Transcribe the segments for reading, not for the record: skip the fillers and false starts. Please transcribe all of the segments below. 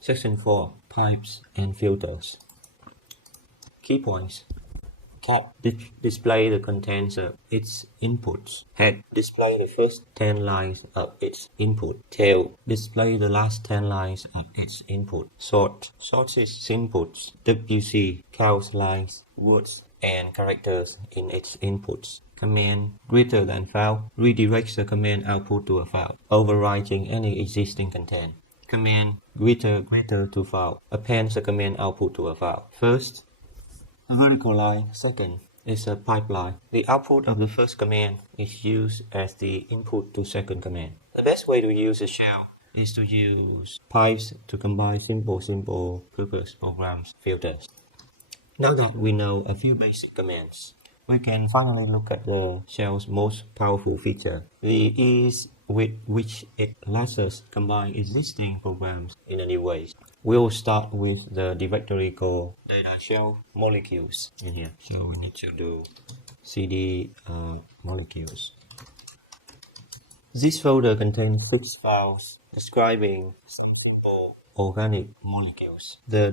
Section 4. Pipes and filters. Key points. Cap. Display the contents of its inputs. Head. Display the first 10 lines of its input. Tail. Display the last 10 lines of its input. Sort. Sort its inputs. WC. Counts lines, words, and characters in its inputs. Command greater than file redirects the command output to a file, overwriting any existing content. Command greater to file appends the command output to a file. First, a vertical line. Second is a pipeline. The output of the first command is used as the input to second command. The best way to use a shell is to use pipes to combine simple purpose programs, filters. Now that we know a few basic commands, we can finally look at the shell's most powerful feature, the ease with which it lets us combine existing programs in a new way. We'll start with the directory called data shell molecules in here. So we need to do cd molecules. This folder contains 6 files describing some simple organic molecules. The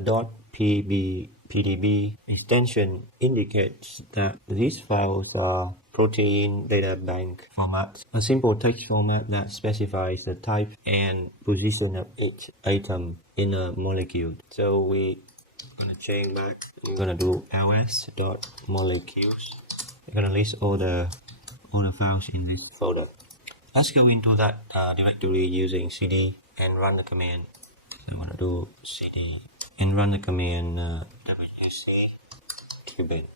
.pdb extension indicates that these files are protein data bank format, a simple text format that specifies the type and position of each atom in a molecule. So we're gonna change back. We're gonna do ls.molecules. We're gonna list all the files in this folder. Let's go into that directory using cd and run the command. So I'm gonna do cd and run the command wc qubit.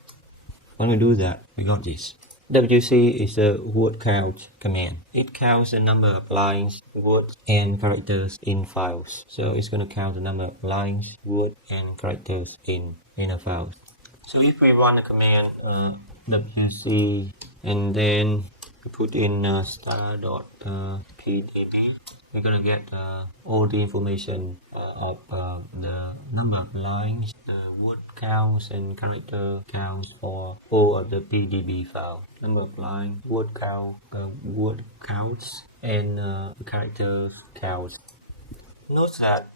When we do that, we got this. WC is a word count command. It counts the number of lines, words, and characters in files. So it's going to count the number of lines, words, and characters in a file. So if we run the command WC and then we put in star.pdb, we're going to get all the information of the number of lines, word counts, and character counts for all of the PDB file. Number of lines, word counts, and character counts. Note that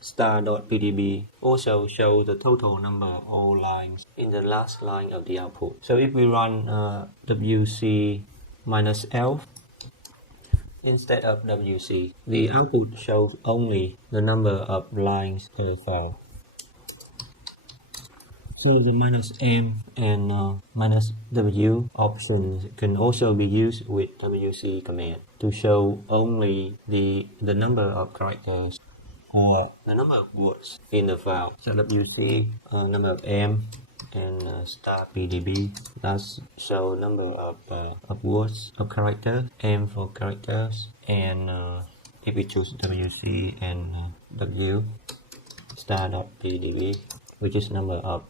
star.pdb also shows the total number of all lines in the last line of the output. So if we run wc -l instead of WC, the output shows only the number of lines per file. So the -m and -w options can also be used with WC command to show only the number of characters or the number of words in the file. So WC number of m and star pdb, that's show number of words of character, m for characters, and if we choose WC and w star.pdb, which is number of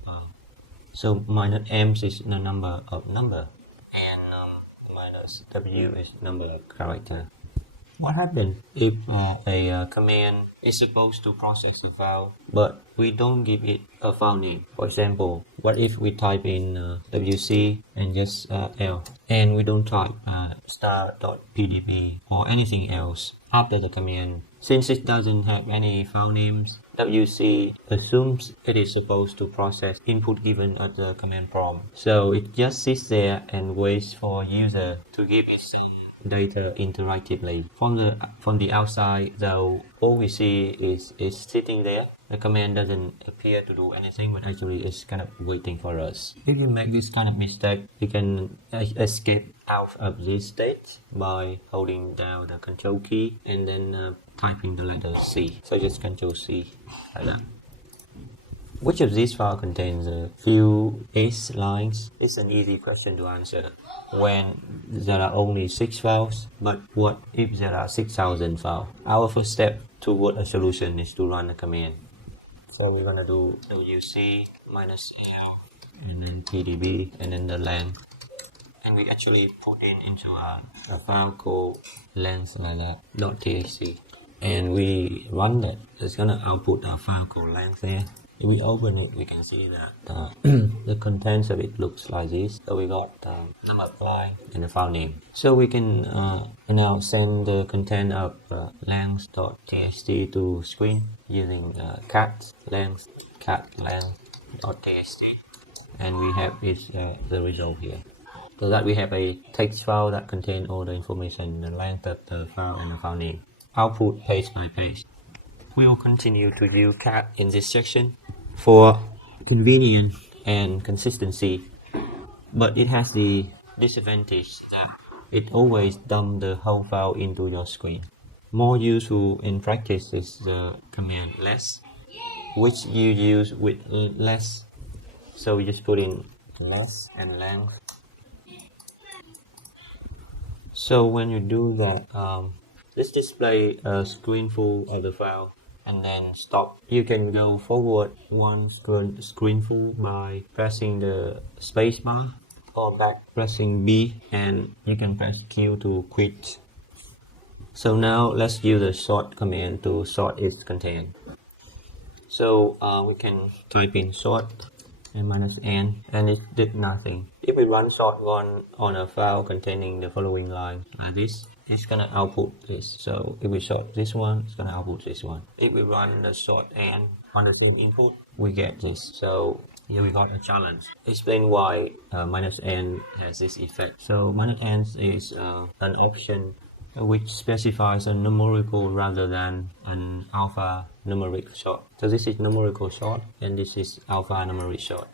so -m is the number of number, and -w is number of character. What happens if a command is supposed to process a file, but we don't give it a file name? For example, what if we type in WC and just L, and we don't type star.pdb or anything else after the command? Since it doesn't have any file names, WC assumes it is supposed to process input given at the command prompt. So it just sits there and waits for user to give it some data interactively. From the outside, though, all we see is it's sitting there. The command doesn't appear to do anything, but actually it's kind of waiting for us. If you make this kind of mistake, you can escape out of this state by holding down the Control key and then typing the letter C. So just Control C like that. Which of these files contains a few S lines? It's an easy question to answer when there are only 6 files, but what if there are 6,000 files? Our first step toward a solution is to run a command. So we're gonna do WC -L and then PDB and then the length. And we actually put into a file called length like that, .txt. And we run that. It's gonna output a file called length there. If we open it, we can see that the contents of it looks like this. So we got number of line and the file name. So we can now send the content of length.txt to screen using cat length.txt, and we have the result here. So that we have a text file that contains all the information, the length of the file and the file name. Output page by page. We will continue to use cat in this section for convenience and consistency, but it has the disadvantage that it always dumps the whole file into your screen. More useful in practice is the command less, which you use with less. So we just put in less and length. So when you do that, let's display a screen full of the file and then stop. You can go forward one screen full by pressing the space bar, or back pressing B, and you can press Q to quit. So now let's use the sort command to sort its content. So we can type in sort and -n, and it did nothing. If we run sort one on a file containing the following line like this, it's gonna output this. So if we sort this one, it's gonna output this one. If we run the sort n on the same input, we get this. So here we got a challenge. Explain why -n has this effect. So -n is an option which specifies a numerical rather than an alphanumeric sort. So this is numerical sort and this is alphanumeric sort.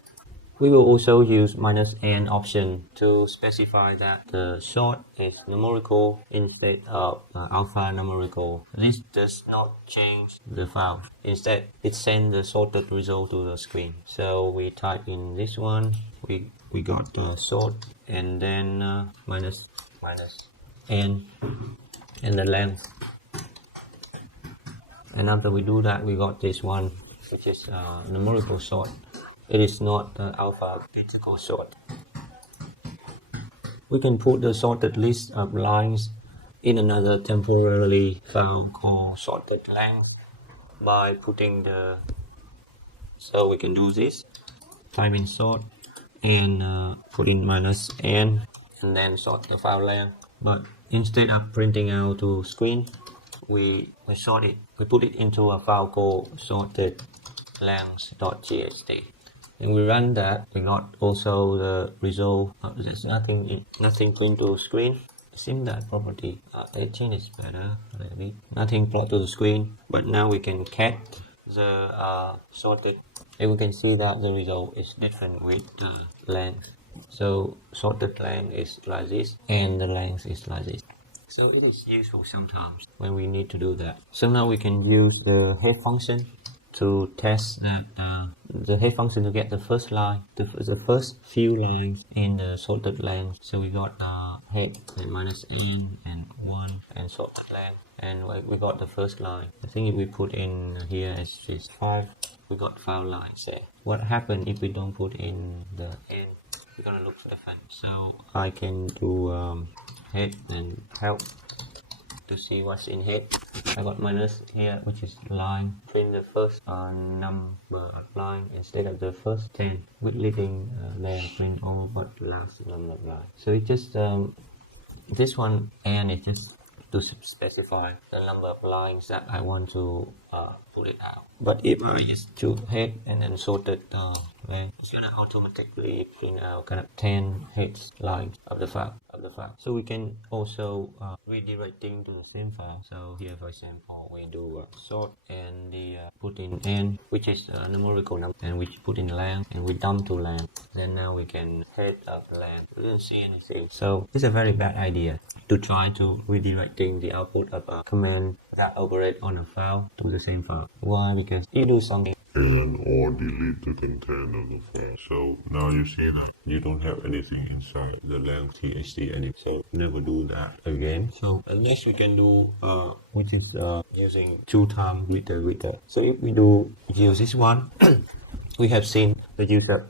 We will also use -n option to specify that the sort is numerical instead of alphanumerical. This does not change the file. Instead, it sends the sorted result to the screen. So we type in this one, we got the sort, and then -n and the length. And after we do that, we got this one, which is numerical sort. It is not alphabetical sort. We can put the sorted list of lines in another temporarily file called sorted length by putting the. So we can do this. Type in sort and put in -n and then sort the file length. But instead of printing out to screen, we sort it. We put it into a file called sorted length.txt. And we run that. We got also the result. There's nothing print to screen. It seems that property 18 is better. Maybe nothing plot to the screen. But now we can cat the sorted, and we can see that the result is different with the length. So sorted length is like this, and the length is like this. So it is useful sometimes when we need to do that. So now we can use the head function to test that the head function to get the first line, the first few lines in the sorted length. So we got head and -n and 1 and sorted length, and we got the first line. I think if we put in here as is 5, we got 5 lines there. What happened if we don't put in the n? We're gonna look for different. So I can do head and help to see what's in head. I got minus here, which is line. Print the first number of line instead of the first 10, with leaving there print all but last number of line. So it just this one, and it just to specify the number of lines that I want to put it out. But if I just choose head and then sorted then it's gonna automatically print out kind of 10 heads lines of the file. So we can also redirecting to the same file. So here, for example, we do sort and the put in n, which is a numerical number, and we put in length and we dump to length. Then now we can head of length. We don't see anything. So it's a very bad idea to try to redirecting the output of a command that operate on a file to the same file. Why? Because it do something and or delete the content of the file. So now you see that you don't have anything inside the length txt anymore. So never do that again. So next we can do which is using 2 times greater. So if we do use this one, we have seen the use of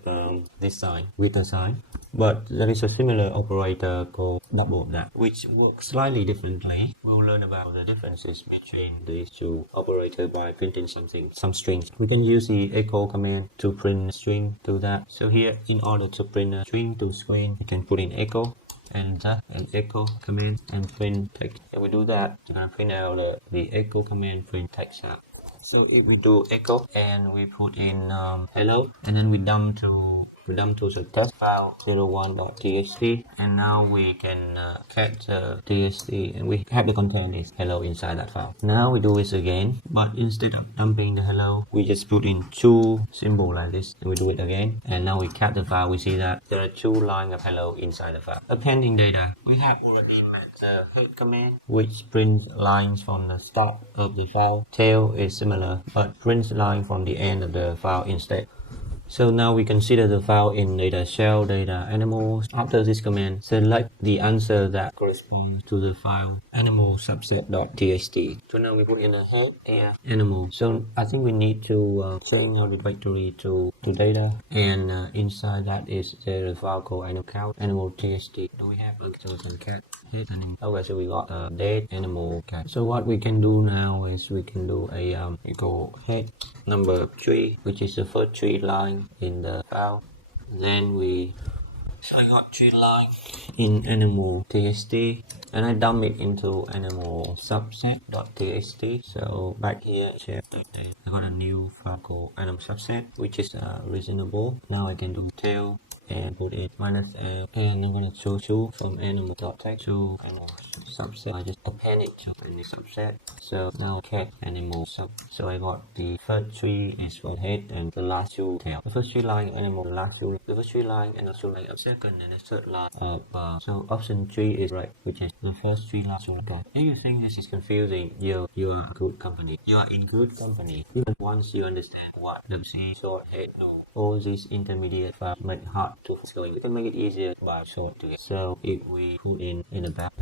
this sign, greater sign. but there is a similar operator called double that, which works slightly differently. We'll learn about the differences between these two operators by printing some strings. We can use the echo command to print a string to that. So here, in order to print a string to screen, we can put in echo and an echo command and print text. If we do that, we're gonna print out the echo command print text out. So if we do echo and we put in hello, and then we dump to the test file 01.txt, and now we can catch txt, and we have the content is hello inside that file. Now we do this again, but instead of dumping the hello, we just put in two symbols like this, and we do it again, and now we catch the file. We see that there are two lines of hello inside the file. Appending data, we have already met the head command, which prints lines from the start of the file. Tail is similar, but prints line from the end of the file instead. So now we consider the file in data shell, data animals. After this command, select the answer that corresponds to the file animal subset.txt. So now we put in a head and animal. So I think we need to change our directory to data, and inside that is there a file called animal.txt. Do we have a cat head animal? Okay, so we got a dead animal cat. So what we can do now is we can do a equal head number 3, which is the first 3 line in the file. Then we got 3 lines in animal.txt, and I dump it into animal subset.txt. So back here, I got a new file called animal subset, which is reasonable. Now I can do tail and put it -l, and I'm gonna choose from animal.text to animal subset. I just append it to any subset. So now cat animal sub. So I got the first 3 is for head and the last 2 tail. The first 3 line animal, the first 3 line and also line of second and the third line of so option 3 is right, which is the first 3 lines of that. If you think this is confusing, you are a good company. You are in good company. Even once you understand what WC sort head no, all these intermediate files make it hard to going. We can make it easier by sort together. So if we put in the back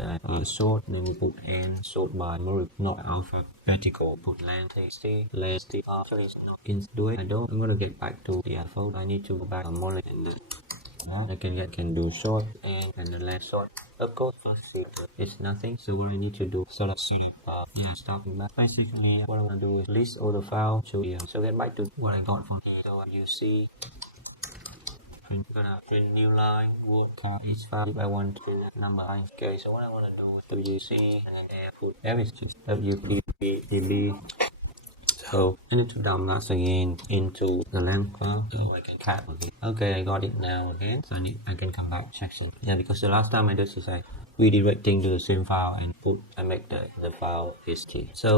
sort, then we put n sort by not alphabetical, put length txt, length actually it's not in do it. I'm gonna get back to the folder. I need to go back on more and I can do sort and the length sort. Of course, first see it's nothing. So what I need to do starting back. Basically, what I want to do is list all the files. So get back to what I got from here. So you see. I'm gonna print new line, word count each file if I want to print number. Okay, so what I want to do is WC and then put everything WPDB. So I need to dump that again into the length file so I can cat with it. Okay, I got it now again. So I can come back section. Yeah, because the last time I did is I redirecting to the same file and make the file history. So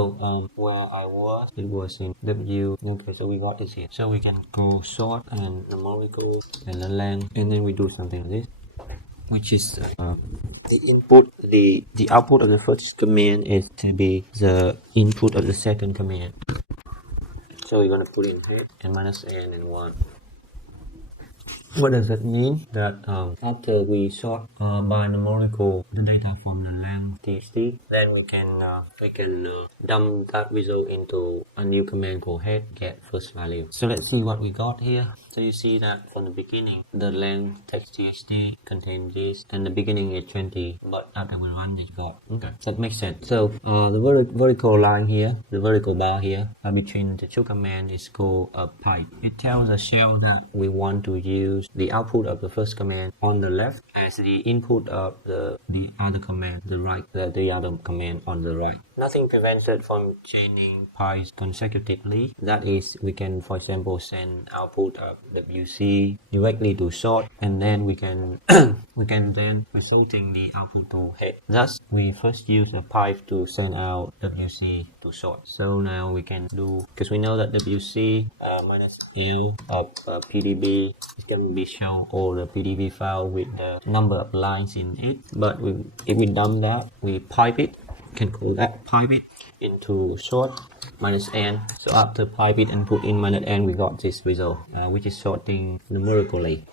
where I was, it was in W. Okay, so we got this here. So we can go sort and numerical and the length, and then we do something like this, which is the input. The output of the first command is to be the input of the second command. So we're gonna put in head and -n and 1. What does that mean? That after we sort by numerical the data from the length txt, then we can dump that result into a new command called head get first value. So let's see what we got here. So you see that from the beginning, the length text txt contains this, and the beginning is 20, but after we run it got okay. That makes sense. So the vertical line here, the vertical bar here between the two commands is called a pipe. It tells the shell that we want to use the output of the first command on the left as the input of the other command, the other command on the right. Nothing prevents it from chaining pipes consecutively. That is, we can, for example, send output of WC directly to sort, and then we can then resulting the output to head. Thus, we first use a pipe to send out WC to sort. So now we can do, because we know that WC -l of PDB is going to be show all the PDB file with the number of lines in it. But if we dump that, we pipe it. Can call that pipe it into sort -n. So after pipe it and put in -n, we got this result, which is sorting numerically.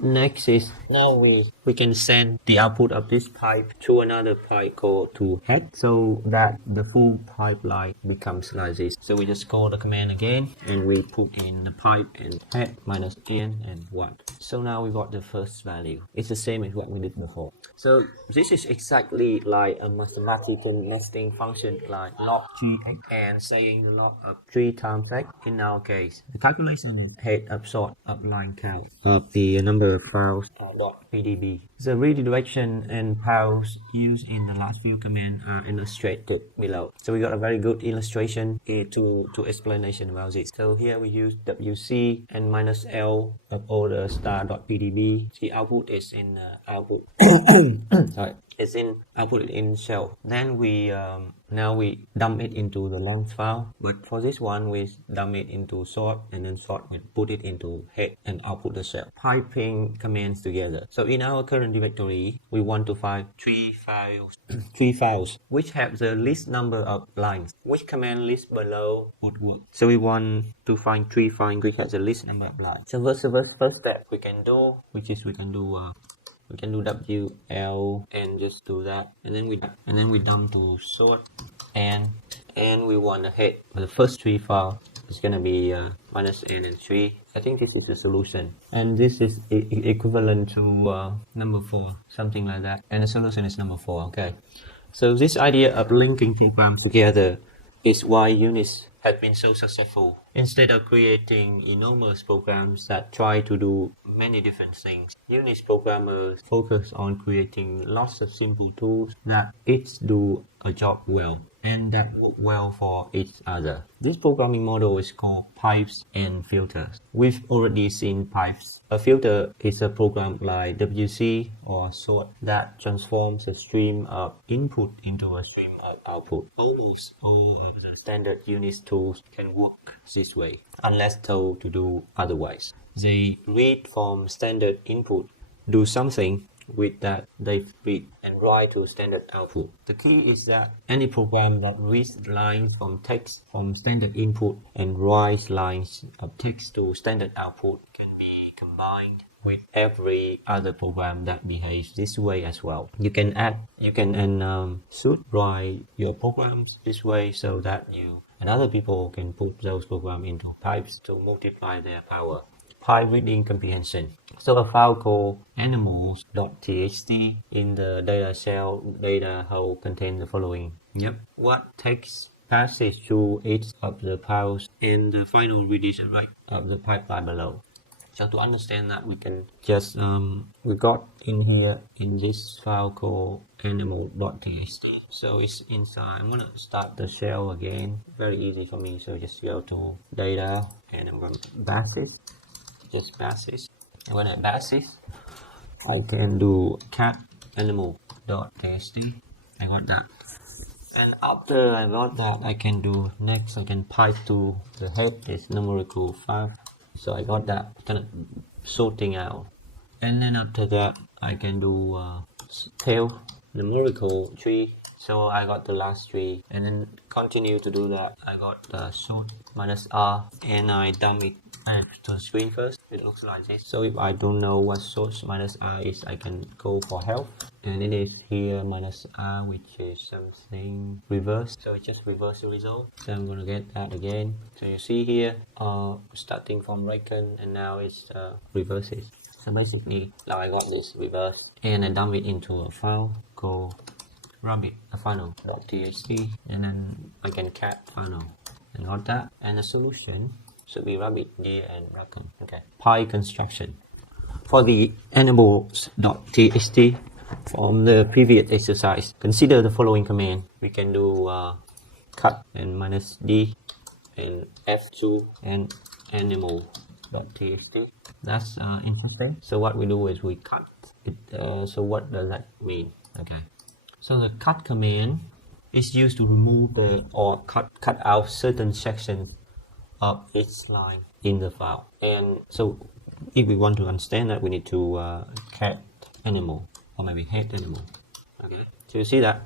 Next is now we can send the output of this pipe to another pipe called to head, so that the full pipeline becomes like this. So we just call the command again and we put in the pipe and head minus n and 1. So now we got the first value. It's the same as what we did before. So this is exactly like a mathematical nesting function like log 3x and saying the log of 3 times x. In our case, the calculation head of sort of line count of the number of files .pdb. The redirection and files used in the last few commands are illustrated below. So we got a very good illustration to explanation about this. So here we use wc and minus l of order star.pdb. The output is in output. Sorry, it's in output in shell. Then we now we dump it into the long file, but for this one we dump it into sort, and then sort we put it into head and output the shell, piping commands together. So in our current directory we want to find three files which have the least number of lines. Which command list below would work? So we want to find 3 files which has the least number of lines. So first step we can do, which is we can do WL and just do that, and then we dump to sort, and we want the head for the first 3 files. It's gonna be minus n and 3. I think this is the solution, and this is equivalent to number 4, something like that, and the solution is number 4. Okay, so this idea of linking programs together is why Unix has been so successful. Instead of creating enormous programs that try to do many different things, Unix programmers focus on creating lots of simple tools that each do a job well and that work well for each other. This programming model is called pipes and filters. We've already seen pipes. A filter is a program like WC or sort that transforms a stream of input into a stream of output. Almost all of the standard Unix tools can work this way, unless told to do otherwise. They read from standard input, do something with that they read, and write to standard output. The key is that any program that reads lines from text from standard input and writes lines of text to standard output can be combined with every other program that behaves this way as well. You can should write your programs this way so that you and other people can put those programs into pipes to multiply their power. Pipe reading comprehension. So a file called animals.txt in the data shell data hole contains the following. What text passes through each of the files and the final redirection right of the pipeline below. So to understand that, we can just we got in here in this file called animal.txt. So it's inside. I'm gonna start the shell again. Very easy for me. So just go to data and I'm going to basis. Just basis. And when I basis, I can do cat animal.txt. I got that. And after I got that, I can do next. I can pipe to the head is numerical 5. So I got that kind of sorting out. And then after that, I can do tail numerical 3. So I got the last 3, and then continue to do that. I got the sort minus r, and I dump it to the screen first. It looks like this. So if I don't know what sort minus r is, I can go for help, and it is here minus r, which is something reverse. So it just reverse the result. So I'm gonna get that again. So you see here, starting from reckon, and now it's reverses. So basically, now I got this reverse, and I dump it into a file called rabbit final.txt, and then I can cat final and got that. And the solution should be rabbit, deer, and raccoon. Okay. Pie construction. For the animals.txt from the previous exercise, consider the following command. We can do cut and minus d and f2 and animal.txt. That's interesting. So what we do is we cut it. So what does that mean? Okay. So the cut command is used to remove or cut out certain sections of each line in the file. And so if we want to understand that, we need to cat animal or maybe head animal. Okay. So you see that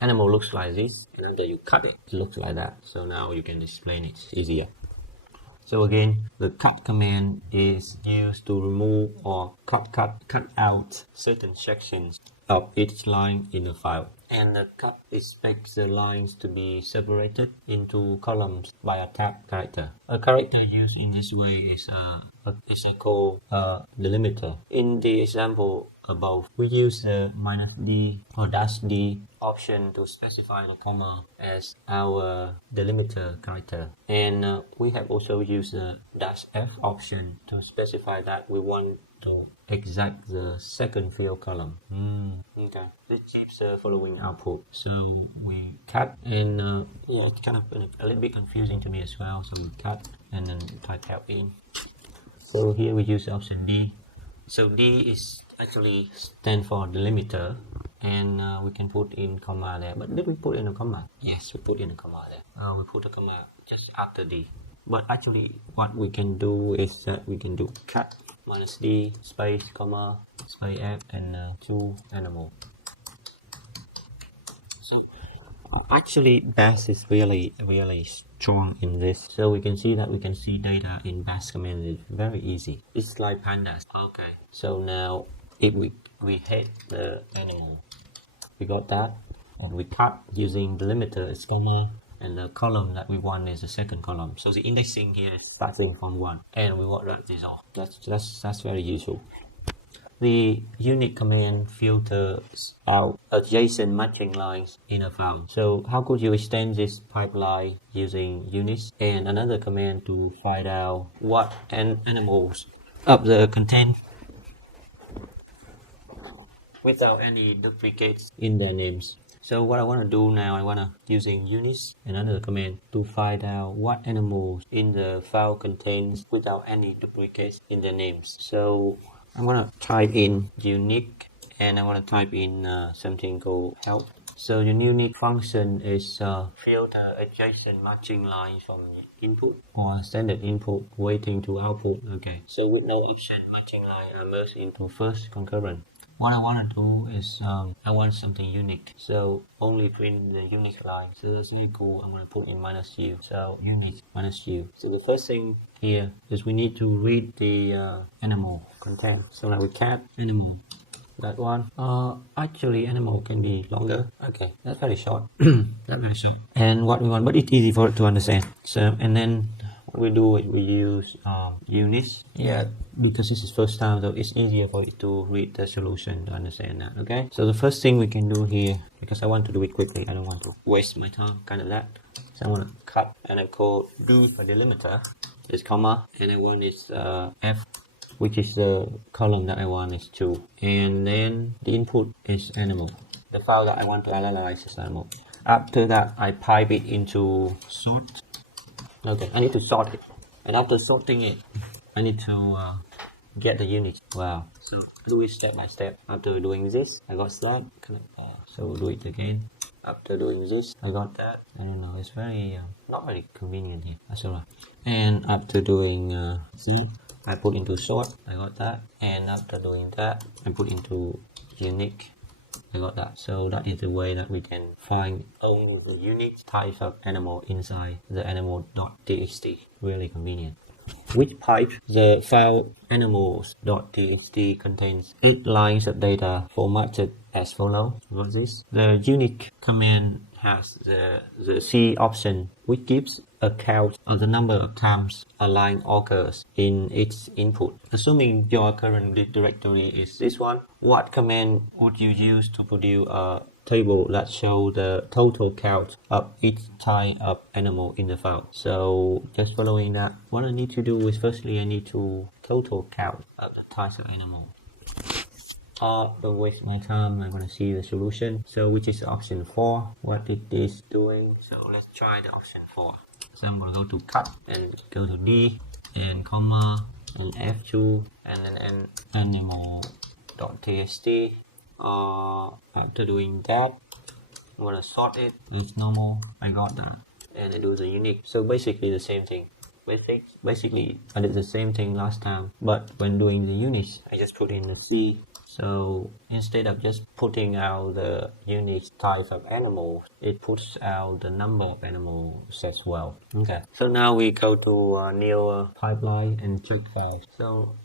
animal looks like this, and after you cut it, it looks like that. So now you can explain it easier. So again, the cut command is used to remove or cut out certain sections of each line in a file. And the cut expects the lines to be separated into columns by a tab character. A character used in this way is called a delimiter. In the example above, we use the -d or -d option to specify the comma as our delimiter character. And we have also used the -f option to specify that we want to exact the second field column. Okay, this keeps the following output. So we cut, and yeah, it's kind of a little bit confusing to me as well. So we cut and then type help in. So here we use the option D. So D is actually stand for delimiter, and we can put in comma there. But did we put in a comma? Yes, we put in a comma there. We put a comma just after D. But actually, what we can do is that we can do cut -d space comma space f and choose animal. So actually, Bash is really strong in this. So we can see that we can see data in Bash command is very easy. It's like pandas. Okay. So now if we hit the animal, we got that, and we cut using delimiter is comma, and the column that we want is the second column. So the indexing here is starting from 1, and we want that this off. That's very useful. The unit command filters out adjacent matching lines in a file. So how could you extend this pipeline using units? And another command to find out what animals of the content without any duplicates in their names. So what I want to do now, I want to using units, another command to find out what animals in the file contains without any duplicates in their names. So I'm going to type in unique, and I want to type in something called help. So the unique function is filter adjacent matching lines from input or standard input waiting to output. Okay, so with no option, matching line are merged into first concurrent. What I want to do is I want something unique, so only print the unique line. So that's really cool. I'm going to put in -u, so unique -u. So the first thing here is we need to read the animal content. So now we cat animal, that one. Actually animal can be longer. Okay, that's very short. That's very short. And what we want, but it's easy for it to understand. So and then what we do is we use units. Yeah, because this is first time, so it's easier for it to read the solution to understand that. Okay, so the first thing we can do here, because I want to do it quickly, I don't want to waste my time, kind of that. So I want to cut, and I call D for delimiter is comma, and I want is F, which is the column that I want is 2, and then the input is animal. The file that I want to analyze is animal. After that, I pipe it into sort. Okay, I need to sort it, and after sorting it, I need to get the unit. Wow, so do it step by step. After doing this, I got that. So we'll do it again. After doing this, I got that. I don't know, it's very not very convenient here. That's alright. And after doing that, I put into sort. I got that. And after doing that, I put into unique. I got that. So that is the way that we can find only the unique type of animal inside the animal.txt. Really convenient. Which pipe? The file animals.txt contains 8 lines of data formatted as follows. What's this? The unique command has the C option, which gives a count of the number of times a line occurs in its input. Assuming your current directory is this one, what command would you use to produce a table that shows the total count of each type of animal in the file? So just following that, what I need to do is firstly I need to total count of the types of animal. Don't waste my time, I'm going to see the solution. So which is option 4. What is this doing? So let's try the option 4. So I'm going to go to cut and go to D and comma and F2 and then animal.txt. After doing that, I'm going to sort it. It's normal. I got that. And I do the unique. So basically the same thing. Basically I did the same thing last time, but when doing the units, I just put in the C So instead of just putting out the unique type of animals, it puts out the number of animals as well. Okay. So now we go to new pipeline and check files. So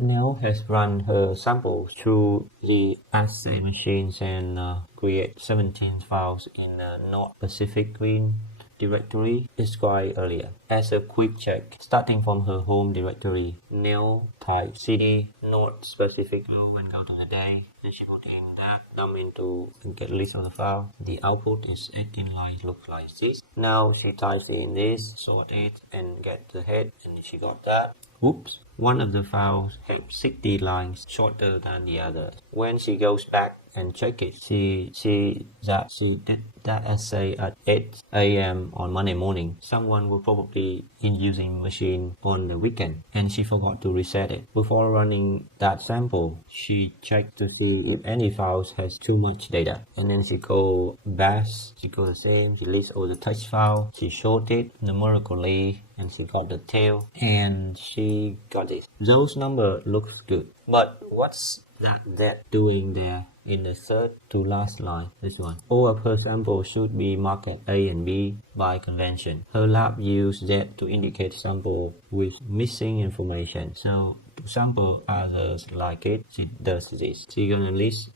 Nell has run her samples through the assay machines and create 17 files in a North Pacific Green directory described earlier. As a quick check, starting from her home directory, Nell type cd North Pacific Blue and go to the day. Then she put in that, dump into and get list of the file. The output is 18 lines, looks like this. Now she types in this, sort it, and get the head, and she got that. Oops, one of the files had 60 lines shorter than the other. When she goes back and check it, she sees that she did that essay at 8 a.m. on Monday morning. Someone will probably in using machine on the weekend, and she forgot to reset it. Before running that sample, she checked to see if any files has too much data, and then she go bash, she go the same, she lists all the text file, she short it numerically, and she got the tail, and she got it. Those numbers look good, but what's that doing there in the third to last line? This one. All of her samples should be marked A and B by convention. Her lab used Z to indicate sample with missing information. So to sample others like it, she does this. She gonna list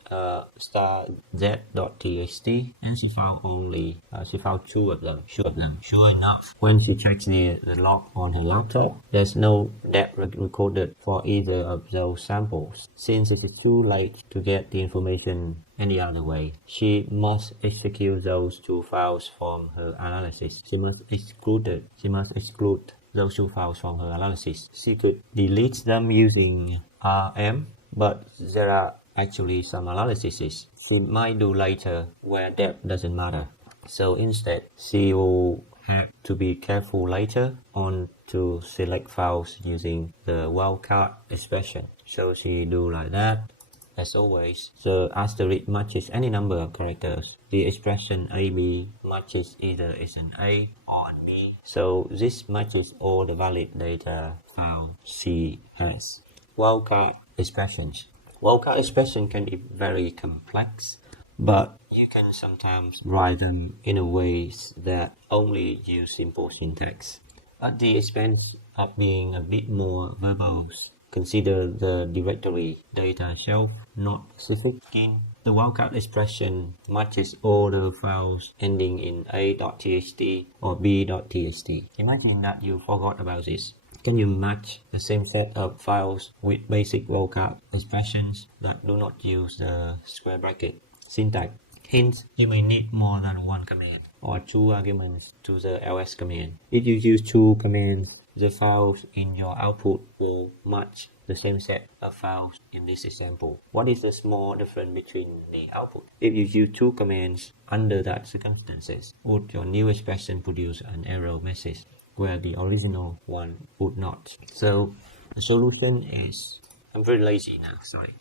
star z.txt, and she found only she found two of them. Sure enough, when she checks the log on her laptop, there's no depth recorded for either of those samples. Since it is too late to get the information any other way, she must execute those two files from her analysis. She must exclude those two files from her analysis. She could delete them using RM, but there are actually some analyses she might do later where depth doesn't matter. So instead, she will have to be careful later on to select files using the wildcard expression. So she do like that. As always, the asterisk matches any number of characters. The expression AB matches either as an A or an B. So this matches all the valid data file she has. Wildcard expressions. Wildcard expression can be very complex, but you can sometimes write them in a way that only use simple syntax. At the expense of being a bit more verbose, consider the directory data shelf North Pacific in. The wildcard expression matches all the files ending in a.txt or b.txt. Imagine that you forgot about this. Can you match the same set of files with basic wildcard expressions that do not use the square bracket syntax? Hence, you may need more than one command or two arguments to the ls command. If you use two commands, the files in your output will match the same set of files in this example. What is the small difference between the output? If you use two commands under that circumstances, would your new expression produce an error message where the original one would not? So the solution is, I'm very lazy now, sorry.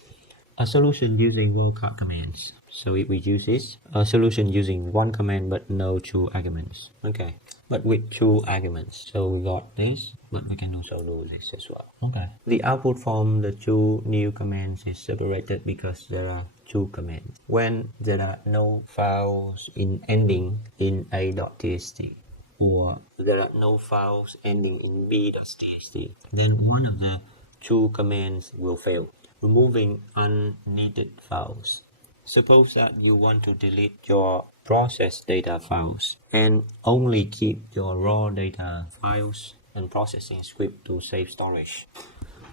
A solution using wildcard commands. So if we use this, a solution using one command but no two arguments. Okay, but with two arguments. So we got this, but we can also do this as well. Okay. The output from the two new commands is separated because there are two commands. When there are no files ending in a.txt, or there are no files ending in b.txt, then one of the two commands will fail, removing unneeded files. Suppose that you want to delete your process data files and only keep your raw data files and processing script to save storage.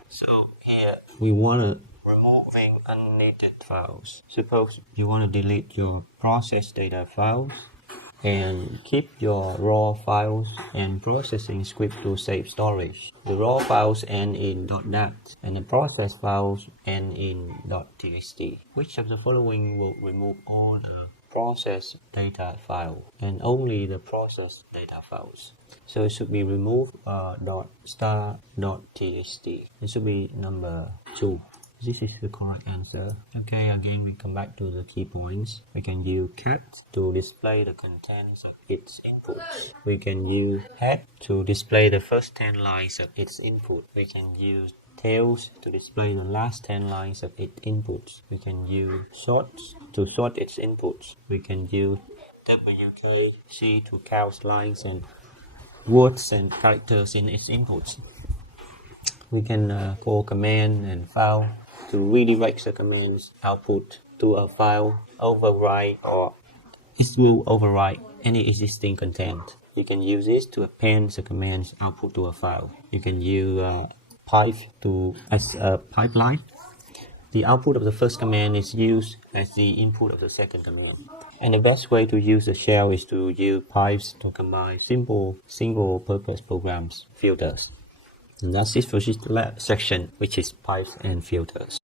So here we want to removing unneeded files. Suppose you want to delete your process data files and keep your raw files and processing script to save storage. The raw files end in .dat and the process files end in .txt. Which of the following will remove all the process data file and only the process data files? So it should be remove .star.txt. It should be number 2. This is the correct answer. Okay, again we come back to the key points. We can use cat to display the contents of its input. We can use head to display the first 10 lines of its input. We can use tails to display the last 10 lines of its inputs. We can use sorts to sort its inputs. We can use WKC to count lines and words and characters in its inputs. We can call command and file to redirect the command's output to a file, override, or it will override any existing content. You can use this to append the command's output to a file. You can use pipe as a pipeline. The output of the first command is used as the input of the second command. And the best way to use the shell is to use pipes to combine simple single-purpose programs, filters. And that's it for this section, which is pipes and filters.